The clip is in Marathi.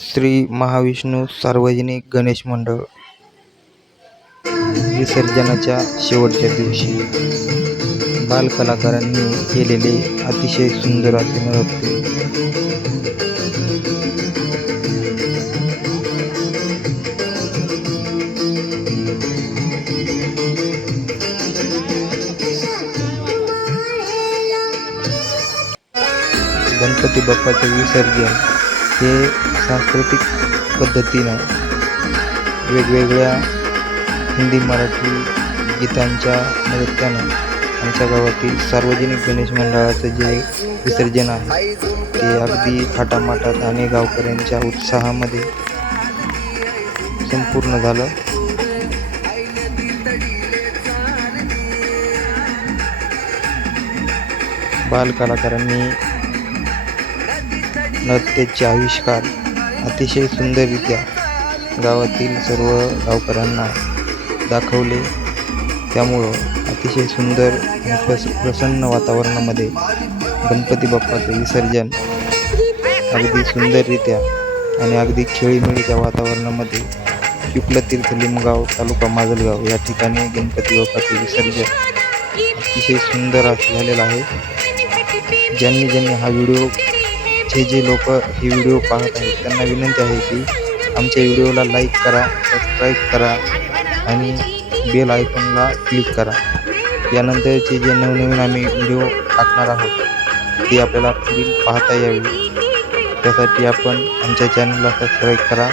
श्री महाविष्णू सार्वजनिक गणेश मंडळ. विसर्जनाच्या शेवटच्या दिवशी बालकलाकारांनी केलेले अतिशय सुंदर असे नृत्य. गणपती बाप्पाचे विसर्जन. हे सांस्कृतिक पद्धतीनं वेगवेगळ्या हिंदी मराठी गीतांच्या नृत्यानं आमच्या गावातील सार्वजनिक गणेश मंडळाचं जे विसर्जन आहे ते अगदी थाटामाटात आणि गावकऱ्यांच्या उत्साहामध्ये संपूर्ण झालं. बालकलाकारांनी नृत्याचे आविष्कार अतिशय सुंदररित्या गावातील सर्व गावकऱ्यांना दाखवले. त्यामुळं अतिशय सुंदर प्रस प्रसन्न वातावरणामध्ये गणपती बाप्पाचं विसर्जन अगदी सुंदररित्या आणि अगदी खेळीमेळीच्या वातावरणामध्ये शुक्लतीर्थ लिमगाव तालुका माजलगाव या ठिकाणी गणपती बाप्पाचे विसर्जन अतिशय सुंदर असं झालेलं आहे. ज्यांनी ज्यांनी हा व्हिडिओ जे जे लोक हे व्हिडिओ पाहत आहेत त्यांना विनंती आहे की आमच्या व्हिडिओला लाईक करा सबस्क्राईब करा आणि बेल आयकॉनला क्लिक करा. यानंतरचे जे नवनवीन आम्ही व्हिडिओ टाकणार आहोत ते आपल्याला पुढील पाहता यावी. त्यासाठी आपण आमच्या चॅनलला सबस्क्राईब करा.